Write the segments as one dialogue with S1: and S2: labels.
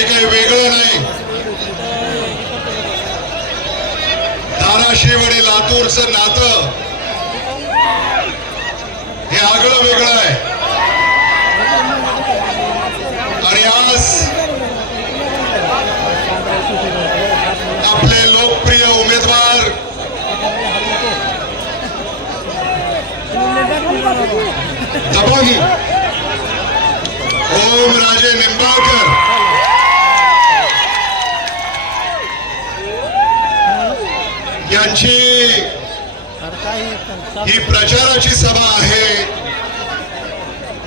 S1: हे काही वेगळं नाही. धाराशिव आणि लातूरचं नातं हे आगळं वेगळं आहे. आणि आज आपले लोकप्रिय उमेदवार ओम राजे निंबाळकर. यांची ही प्रचाराची सभा आहे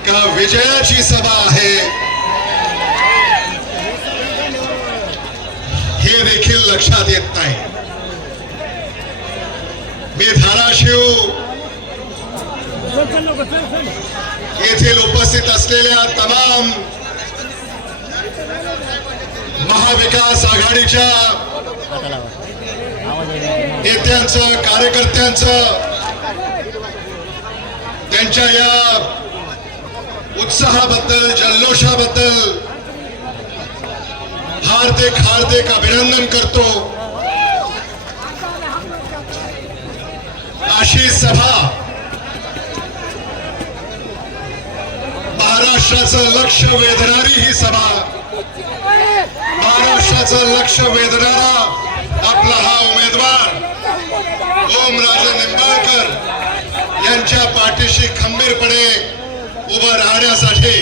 S1: का विजयाची सभा आहे? हे देखील लक्षात येत नाही. मी धाराशिव येथील उपस्थित असलेल्या तमाम महाविकास आघाडीच्या नेत्यांचं कार्यकर्त्यांचं त्यांच्या या उत्साहाबद्दल जल्लोषाबद्दल हार्दिक हार्दिक अभिनंदन करतो. अशी सभा महाराष्ट्राचं लक्ष वेधणारी ही सभा. महाराष्ट्राचं लक्ष वेधणारा आपला हा उमेदवार. ओम राजा निंबाळकर यांच्या पाठीशी खंबीरपणे उभं राहण्यासाठी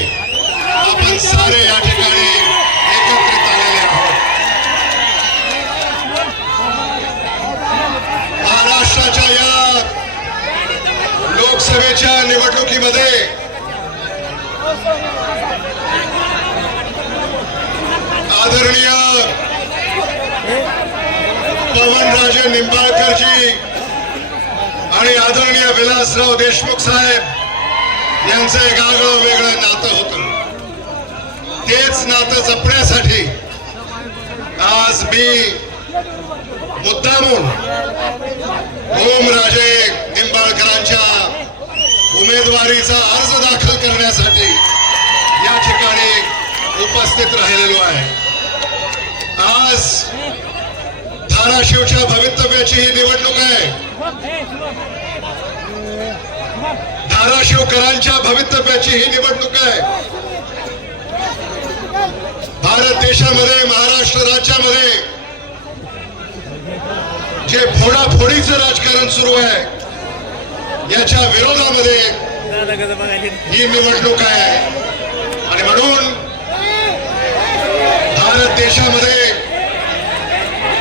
S1: आपण सारे या ठिकाणी एकत्रित आलेले आहोत. महाराष्ट्राच्या या लोकसभेच्या निवडणुकीमध्ये आदरणीय पवनराजे निंबाळकरजी आणि आदरणीय विलासराव देशमुख साहेब यांचं एक आगळं वेगळं नातं होतं. तेच नातं जपण्यासाठी आज मी मुद्दामून ओमराजे निंबाळकरांच्या उमेदवारीचा अर्ज दाखल करण्यासाठी या ठिकाणी उपस्थित राहिलेलो आहे. आज धाराशिवच्या भवितव्याची ही निवडणूक आहे. धाराशिवकरांच्या भवितव्याची ही निवडणूक आहे. भारत देशामध्ये महाराष्ट्र राज्यामध्ये जे फोडाफोडीचं राजकारण सुरू आहे याच्या विरोधामध्ये ही निवडणूक आहे. आणि म्हणून भारत देशामध्ये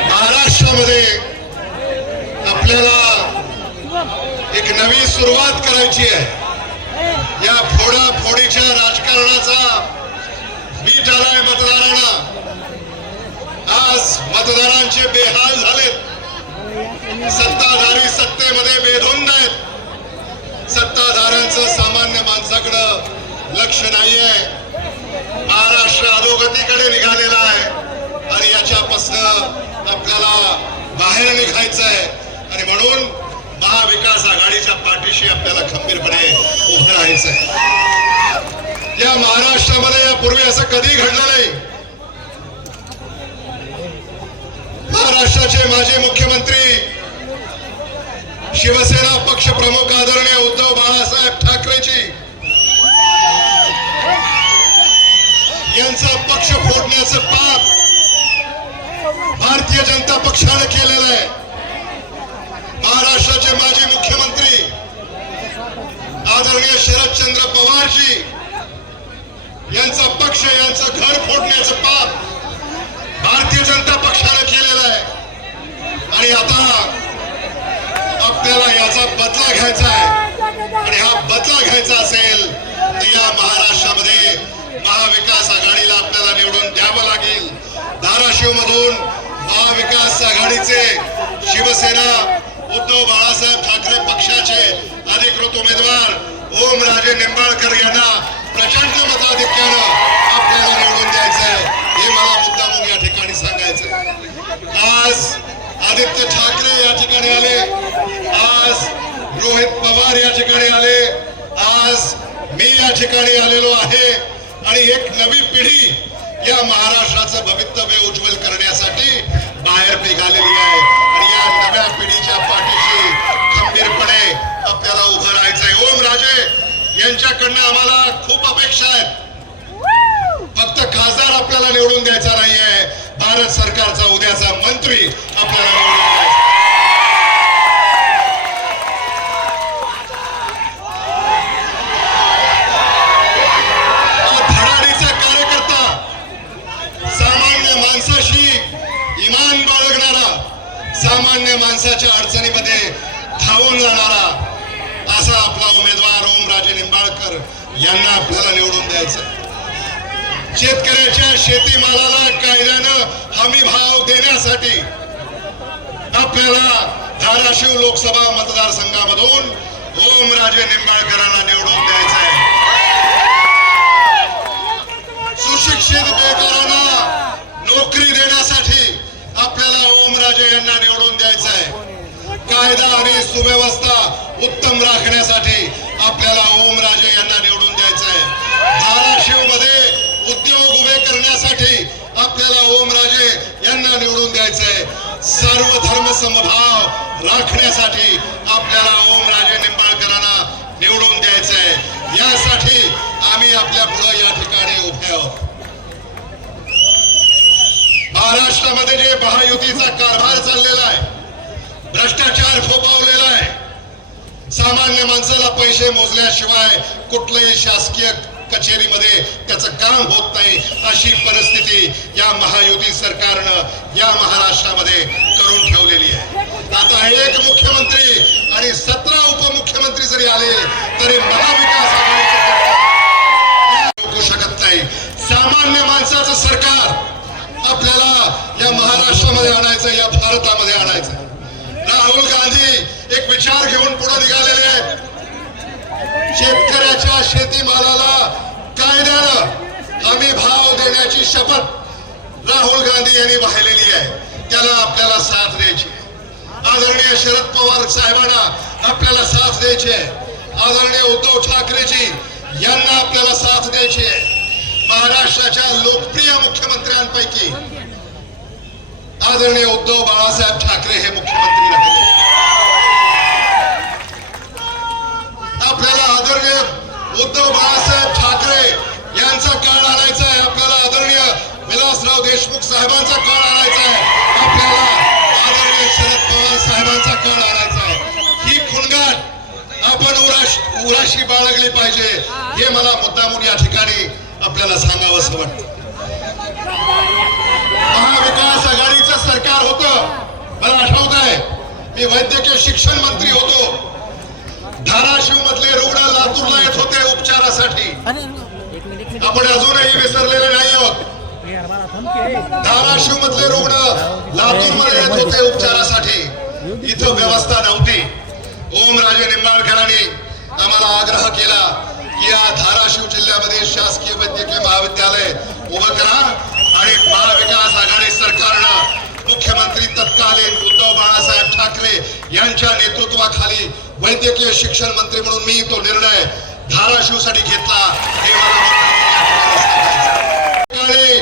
S1: महाराष्ट्रामध्ये आपल्याला एक नवी सुरुवात करायची आहे. या फोडा फोडीच्या राजकारणाचा बीट आलाय मतदारांना. आज मतदारांचे बेहाल झालेत. सत्ताधारी सत्तेमध्ये बेधुंद आहेत. सत्ताधाऱ्यांचं सामान्य माणसाकडं लक्ष नाहीये. महाराष्ट्र अधोगतीकडे निघालेला आहे आणि याच्यापासनं आपल्याला बाहेर निघायचं आहे आणि म्हणून महाविकास आघाडीच्या पाठीशी आपल्याला खंबीरपणे उभं राहायचं आहे या महाराष्ट्रामध्ये यापूर्वी असं कधी घडलं नाही. महाराष्ट्राचे माजी मुख्यमंत्री शिवसेना पक्ष प्रमुख आदरणीय उद्धव बाळासाहेब ठाकरेजी यांचा पक्ष फोडण्याचं पाप भारतीय जनता पक्षाने केलेलं आहे महाराष्ट्राचे माजी मुख्यमंत्री स्वर्गीय शरदचंद्र पवारजी यांचा पक्ष यांचं घर फोडण्याचं पाप भारतीय जनता पक्षाने केलेलं आहे. आणि आता आपल्याला याचा बदला घ्यायचा आहे. आणि हा बदला घ्यायचा असेल तर या महाराष्ट्रामध्ये महाविकास आघाडीला आपल्याला निवडून द्यावं लागेल. धाराशिव मधून महाविकास आघाडीचे शिवसेना उद्धव बाळासाहेब ठाकरे पक्षाचे अधिकृत उमेदवार ओम राजे निंबाळकर यांना प्रचंड मताधिक्यानं आपल्याला निवडून द्यायचंय. हे मला मुद्दामून या ठिकाणी सांगायचं आज आदित्य ठाकरे या ठिकाणी आले. आज रोहित पवार या ठिकाणी आले. आज मी या ठिकाणी आलेलो आहे. आणि एक नवी पिढी या महाराष्ट्राचं भवितव्य उज्ज्वल करण्यासाठी बाहेर निघालेली आहे. आणि या नव्या पिढीच्या पाठीशी खंबीरपणे आपल्याला उभं राहायचंय. ओम राजे यांच्याकडनं आम्हाला खूप अपेक्षा आहेत. फक्त खासदार आपल्याला निवडून द्यायचा नाहीये. भारत सरकारचा उद्याचा मंत्री यांना आपल्याला निवडून द्यायचं शेतकऱ्याच्या शेतीमालाला कायद्यानं हमी भाव देण्यासाठी आपल्याला धाराशिव लोकसभा मतदारसंघामधून ओमराजे निंबाळकरांना निवडून द्यायचं आहे सुशिक्षित बेकारांना नोकरी देण्यासाठी आपल्याला ओमराजे यांना निवडून द्यायचं आहे कायदा आणि सुव्यवस्था उत्तम राखण्यासाठी आपल्याला ओमराजे यांना निवडून मध्ये उद्योग उभे करण्यासाठी आपल्याला ओमराजे यांना निवडून द्यायचं आहे सर्व धर्म समभाव राखण्यासाठी आपल्याला ओमराजे निंबाळकरांना निवडून द्यायचं आहे यासाठी आम्ही आपल्या पुढे या ठिकाणी उभे आहोत. महाराष्ट्रामध्ये जे महायुतीचा कारभार चाललेला आहे भ्रष्टाचार फोपावलेला आहे सामान्य माणसाला पैसे मोजल्याशिवाय कुठलंही शासकीय कचेरीमध्ये त्याचं काम होत नाही अशी परिस्थिती या महायुती सरकारनं या महाराष्ट्रामध्ये करून ठेवलेली आहे. आता एक मुख्यमंत्री आणि सतरा उपमुख्यमंत्री जरी आले तरी महाविकास आघाडी शकत नाही. सामान्य माणसाचं सरकार आपल्याला या महाराष्ट्रामध्ये आणायचं या भारतामध्ये आणायचं राहुल गांधी एक विचार घेऊन पुढे निघालेले आहेत. शेतकऱ्याच्या शेतीमालाला कायद्यानं हमी भाव देण्याची शपथ राहुल गांधी यांनी वाहिलेली आहे. त्याला आपल्याला साथ द्यायची आदरणीय शरद पवार साहेबांना आपल्याला साथ द्यायची आहे. आदरणीय उद्धव ठाकरेजी यांना आपल्याला साथ द्यायची आहे. महाराष्ट्राच्या लोकप्रिय मुख्यमंत्र्यांपैकी आदरणीय उद्धव बाळासाहेब ठाकरे हे मुख्यमंत्री राहिले. आपल्याला आदरणीय उद्धव बाळासाहेब ठाकरे यांचा काळ आणायचा आहे. आपल्याला आदरणीय विलासराव देशमुख साहेबांचा काळ आणायचा आहे. आपल्याला आदरणीय शरद पवार साहेबांचा काळ आणायचा आहे. ही खुणगाट आपण उराश उराशी बाळगली पाहिजे. हे मला मुद्दामून या ठिकाणी आपल्याला सांगावंसं वाटतं. महाविकास आघाडीचं सरकार होतं. मला आठवत आहे मी वैद्यकीय शिक्षण मंत्री होतो. धाराशिव मधले रुग्ण लातूरला येत होते उपचारासाठी. आपण अजूनही विसरलेले नाही आहोत. धाराशिव मधले रुग्ण लातूरमध्ये येत होते उपचारासाठी. इथं व्यवस्था नव्हती. ओमराजे निंबाळकरांनी आम्हाला आग्रह केला की या धाराशिव जिल्ह्यामध्ये शासकीय वैद्यकीय महाविद्यालय उभं करा आणि महाविकास आघाडी सरकारनं मुख्यमंत्री तत्कालीन उद्धव बाळासाहेब ठाकरे यांच्या नेतृत्वाखाली वैद्यकीय शिक्षण मंत्री म्हणून मी तो निर्णय धाराशिवसाठी घेतला. हे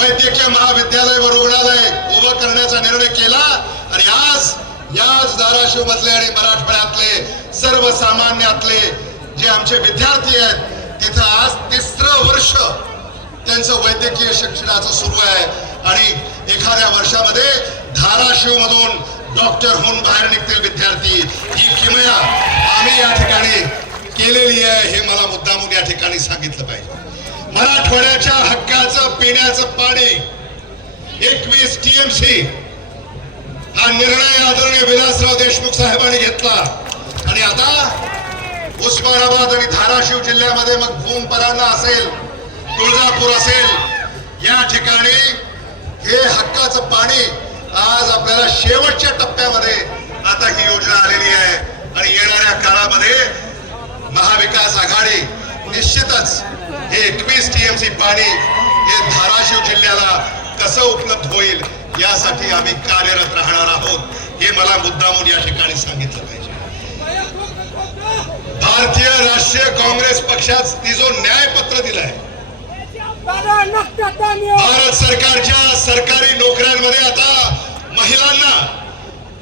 S1: वैद्यकीय महाविद्यालय व रुग्णालय उभं करण्याचा निर्णय केला. आणि आज याच धाराशिव मधले आणि मराठवाड्यातले सर्वसामान्यातले जे आमचे विद्यार्थी आहेत तिथं आज तिसरं वर्ष त्यांचं वैद्यकीय शिक्षणाचं सुरू आहे. आणि एखाद्या वर्षामध्ये धाराशिव मधून डॉक्टर होऊन बाहेर निघतील विद्यार्थी. ही किमया आम्ही या ठिकाणी केलेली आहे हे मला मुद्दामून या ठिकाणी सांगितलं पाहिजे. मराठवाड्याच्या हक्काचं पिण्याचं पाणी एकवीस टीएमसी हा निर्णय आदरणीय विलासराव देशमुख साहेबांनी घेतला. आणि आता उस्मानाबाद आणि धाराशिव जिल्ह्यामध्ये मग भूमपरांना असेल तुळजापूर असेल या ठिकाणी हे हक्काचं पाणी आज आपल्याला शेवटच्या टप्प्यामध्ये आता ही योजना आलेली आहे. आणि येणाऱ्या काळामध्ये महाविकास आघाडी निश्चितच हे एकवीस टीएमसी पाणी हे धाराशिव जिल्ह्याला कसं उपलब्ध होईल यासाठी आम्ही कार्यरत राहणार आहोत हे मला मुद्दामून या ठिकाणी सांगितलं पाहिजे. भारतीय राष्ट्रीय काँग्रेस पक्षात ती जो न्यायपत्र दिलाय भारत सरकारच्या सरकारी नोकऱ्यांमध्ये आता महिलांना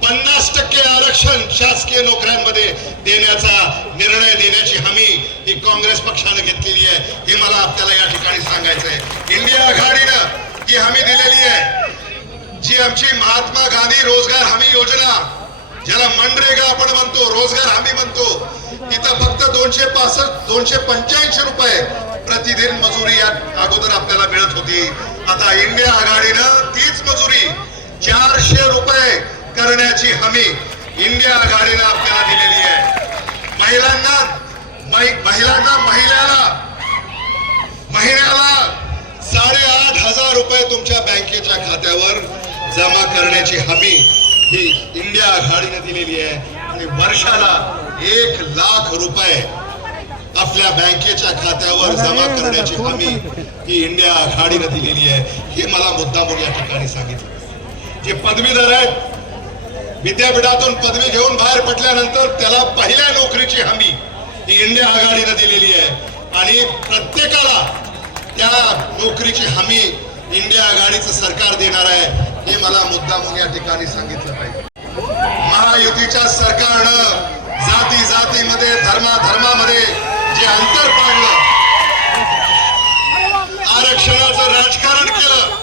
S1: पन्नास टक्के आरक्षण शासकीय नोकऱ्यांमध्ये देण्याचा निर्णय देण्याची हमी ही काँग्रेस पक्षाने घेतलेली आहे. हे मला आपल्याला या ठिकाणी सांगायचं आहे इंडिया आघाडीनं ही हमी दिलेली आहे जी आमची महात्मा गांधी रोजगार हमी योजना ज्याला मनरेगा आपण म्हणतो रोजगार हमी म्हणतो तिथं फक्त दोनशे पासष्ट दोनशे पंच्याऐंशी रुपये प्रतिदिन मजुरी या अगोदर आपल्याला मिळत होती. आता इंडिया आघाडीनं तीच मजुरी चारशे रुपये करण्याची हमी इंडिया आघाडीनं आपल्याला दिलेली आहे. महिलांना महिलांना महिन्याला महिन्याला साडेआठ हजार रुपये तुमच्या बँकेच्या खात्यावर जमा करण्याची हमी ही इंडिया आघाडीने दिलेली आहे. आणि वर्षाला एक लाख रुपये आपल्या बँकेच्या खात्यावर जमा करण्याची हमी ही इंडिया आघाडीने दिलेली आहे. हे मला मुद्दामून या ठिकाणी सांगितलं. जे पदवीधर आहेत विद्यापीठातून पदवी घेऊन बाहेर पडल्यानंतर त्याला पहिल्या नोकरीची हमी ही इंडिया आघाडीने दिलेली आहे. आणि प्रत्येकाला त्या नोकरीची हमी इंडिया आघाडीचं सरकार देणार आहे हे मला मुद्दामून या ठिकाणी सांगितलं पाहिजे. महायुतीच्या सरकारनं जाती जातीमध्ये धर्मा धर्मामध्ये जे अंतर पाडलं आरक्षणाचं राजकारण केलं.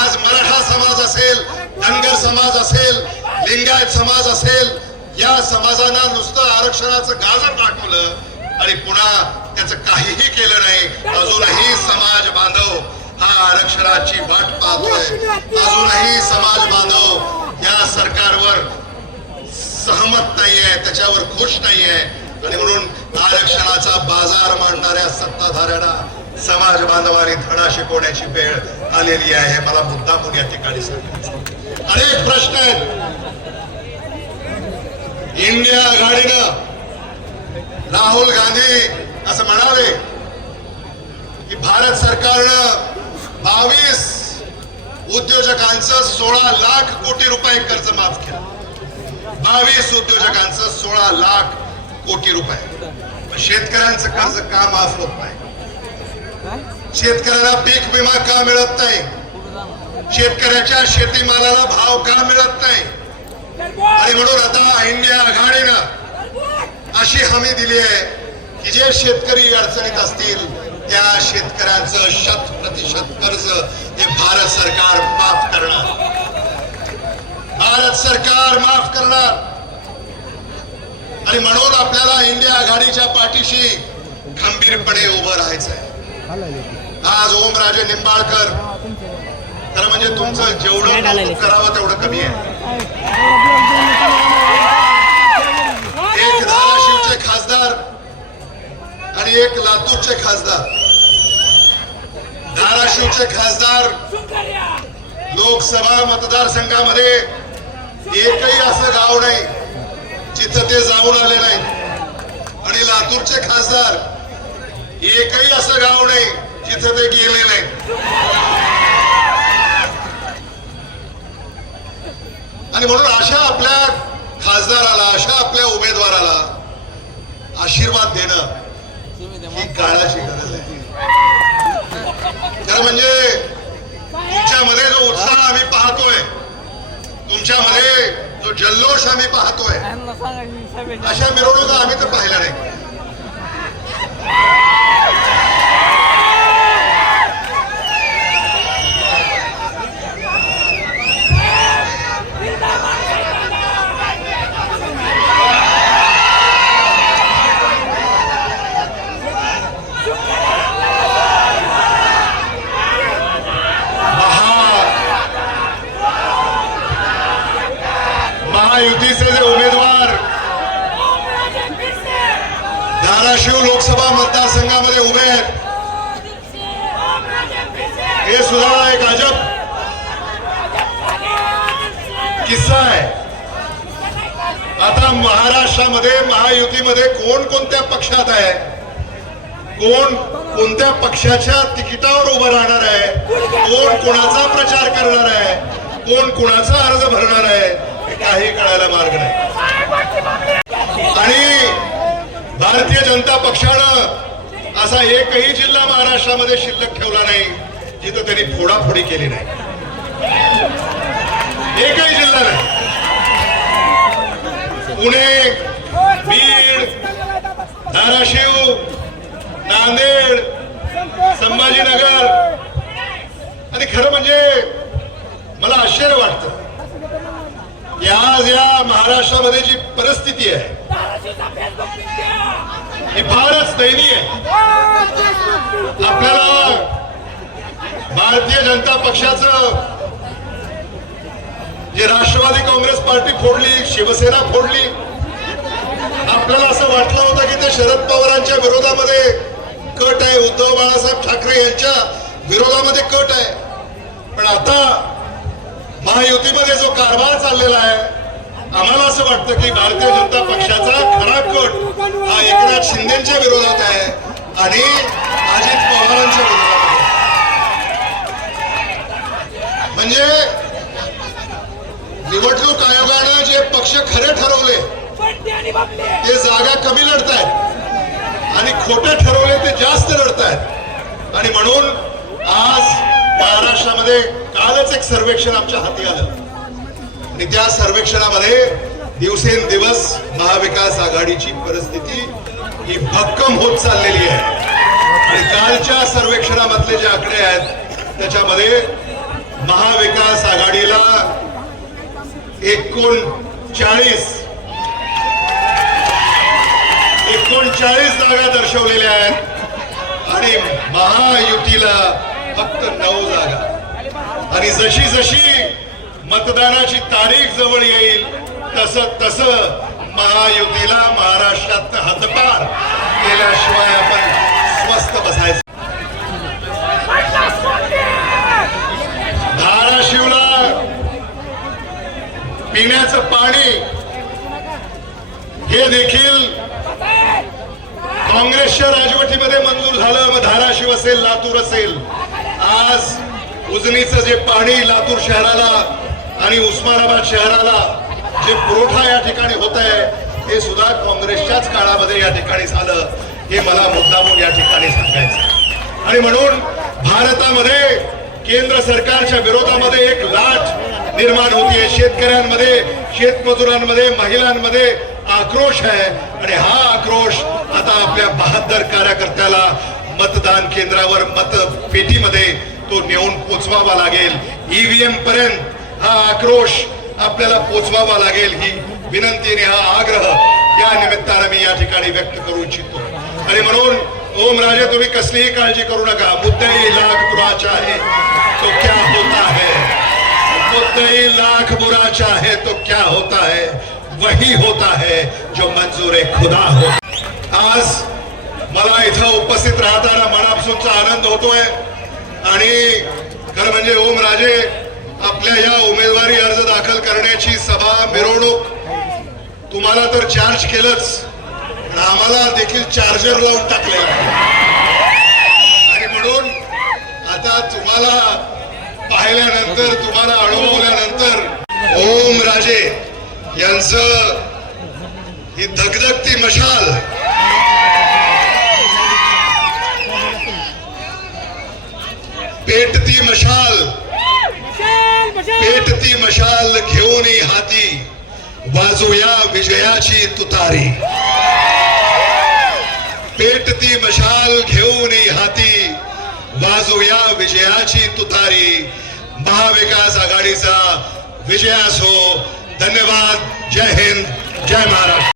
S1: आज मराठा समाज असेल धनगर समाज असेल लिंगायत समाज असेल या समाजांना नुसतं आरक्षणाचं गाजर दाखवलं आणि पुन्हा त्याचं काहीही केलं नाही. अजूनही समाज बांधव हा आरक्षणाची वाट पाहतोय. अजूनही समाज बांधव या सरकारवर सहमत नाहीये त्याच्यावर खुश नाहीये. आणि म्हणून आरक्षणाचा मांडणाऱ्या सत्ताधाऱ्यांना समाज बांधवाने धडा शिकवण्याची वेळ आलेली आहे. मला मुद्दा म्हणून या ठिकाणी सांगायचं अनेक प्रश्न आहेत इंडिया आघाडीनं राहुल गांधी असं म्हणाले की भारत सरकारनं बावीस उद्योजकांचं सोळा लाख कोटी रुपये कर्ज माफ केलं. बावीस उद्योजकांचं सोळा लाख कोटी रुपये. शेतकऱ्यांचं कर्ज का माफ होत नाही शेतकऱ्याला पीक विमा का मिळत नाही? शेतकऱ्याच्या शेतीमालाला भाव का मिळत नाही? आणि म्हणून आता इंडिया आघाडीनं अशी हमी दिली आहे की जे शेतकरी अडचणीत असतील त्या शेतकऱ्यांचं शत प्रतिशत कर्ज हे भारत सरकार माफ करणार. भारत सरकार माफ करणार. आणि म्हणून आपल्याला इंडिया आघाडीच्या पाठीशी खंबीरपणे उभं राहायचं आहे आज ओमराजे निंबाळकर खरं म्हणजे तुमचं जेवढं करावं तेवढं कमी आहे. एक धाराशिवचे खासदार आणि एक लातूरचे खासदार. धाराशिवचे खासदार लोकसभा मतदारसंघामध्ये एकही असं गाव नाही. जिथं ते जाऊन आले नाहीत. आणि लातूरचे खासदार एकही असं गाव नाही जिथं ते गेले नाही आणि म्हणून अशा आपल्या खासदाराला अशा आपल्या उमेदवाराला आशीर्वाद देणं ही काळाची गरज आहे. खरं म्हणजे तुमच्यामध्ये जो उत्साह आम्ही पाहतोय जो जल्लोष आम्ही पाहतोय. अशा मिरवणुका आम्ही तर पाहिल्या नाही. महायुतीचे जे उमेदवार धाराशिव लोकसभा मतदारसंघामध्ये उभे आहेत. हे सुद्धा एक अजब किस्सा आहे. आता महाराष्ट्रामध्ये महायुतीमध्ये कोण कोणत्या पक्षात आहे? कोण कोणत्या पक्षाच्या तिकिटावर उभं राहणार आहे? कोण कोणाचा प्रचार करणार आहे? कोण कोणाचा अर्ज भरणार आहे? काही कळायला मार्ग नाही. आणि भारतीय जनता पक्षानं असा एकही जिल्हा महाराष्ट्रामध्ये शिल्लक ठेवला नाही जिथं त्यांनी फोडाफोडी केली नाही. एकही जिल्हा नाही. पुणे बीड धाराशिव नांदेड संभाजीनगर. आणि खरं म्हणजे मला आश्चर्य वाटतं की आज या महाराष्ट्रामध्ये जी परिस्थिती आहे ही फारच दयनीय आहे. आपल्याला भारतीय जनता पक्षाचं जे राष्ट्रवादी काँग्रेस पार्टी फोडली शिवसेना फोडली आपल्याला असं वाटलं होतं की ते शरद पवारांच्या विरोधामध्ये कट आहे. उद्धव बाळासाहेब ठाकरे यांच्या विरोधामध्ये कट आहे. पण आता महायुतीमध्ये जो कारभार चाललेला आहे आम्हाला असं वाटतं की भारतीय जनता पक्षाचा खरा कट हा एकनाथ शिंदेच्या विरोधात आहे आणि अजित पवारांच्या विरोधात आहे. म्हणजे निवडणूक आयोगानं जे पक्ष खरे ठरवले ते जागा कमी लढतायत आणि खोटे ठरवले ते जास्त लढतायत. आणि म्हणून आज महाराष्ट्रामध्ये कालच एक सर्वेक्षण आमच्या हाती आलं. आणि त्या सर्वेक्षणामध्ये दिवसेंदिवस महाविकास आघाडीची परिस्थिती ही भक्कम होत चाललेली आहे. आणि कालच्या सर्वेक्षणामधले जे आकडे आहेत त्याच्यामध्ये महाविकास आघाडीला एकोणचाळीस एकोणचाळीस जागा दर्शवलेल्या आहेत. आणि महायुतीला फक्त नऊ जागा. आणि जशी जशी मतदानाची तारीख जवळ येईल तस तस महायुतीला महाराष्ट्रात हद्दपार केल्याशिवाय आपण स्वस्त बसायचं. धाराशिवला पिण्याचं पाणी हे देखील काँग्रेसच्या राजवटीमध्ये मंजूर झालं मग धाराशिव असेल लातूर असेल. आज उजनीचं जे पाणी लातूर शहराला आणि उस्मानाबाद शहराला जे पुरवठा या ठिकाणी होत आहे हे सुद्धा काँग्रेसच्याच काळामध्ये या ठिकाणी झालं. हे मला मुद्दामून या ठिकाणी सांगायचं आणि म्हणून भारतामध्ये केंद्र सरकारच्या विरोधामध्ये एक लाट निर्माण होतीये. शेतकऱ्यांमध्ये शेतमजुरांमध्ये महिलांमध्ये आक्रोश आहे. आणि हा आक्रोश आता आपल्या बहादर कार्यकर्त्याला मतदान केंद्रावर मत पेटीमध्ये तो नेऊन पोचवावा लागेल. ईव्हीएम पर्यंत हा आक्रोश आपल्याला पोचवावा लागेल ही विनंती आणि हा आग्रह या निमित्तानं मी या ठिकाणी व्यक्त करू इच्छितो. आणि म्हणून ओम राजे तुम्ही कसलीही काळजी करू नका. मुद्दाही लाख बुराचा आहे तो क्या होता है? मुद्दाही लाख बुराचा आहे तो क्या होता है? वही होता है जो मंजूर खुदा हो। आज मला इथं उपस्थित राहताना मनापासूनचा आनंद होतोय. आणि खरं म्हणजे ओम राजे आपल्या या उमेदवारी अर्ज दाखल करण्याची सभा मिरवणूक तुम्हाला तर चार्ज केलंच. आम्हाला देखील चार्जर लावून टाकले आणि म्हणून आता तुम्हाला पाहिल्यानंतर तुम्हाला अनुभवल्यानंतर ओम राजे यांचं ही धगधगती मशाल पेटती मशाल. पेटती मशाल. घेऊन ही हाती. वाजूया विजयाची तुतारी. पेटती मशाल घेऊन ही हाती. वाजूया विजयाची तुतारी. महाविकास आघाडीचा विजय असो धन्यवाद. जय हिंद. जय महाराष्ट्र.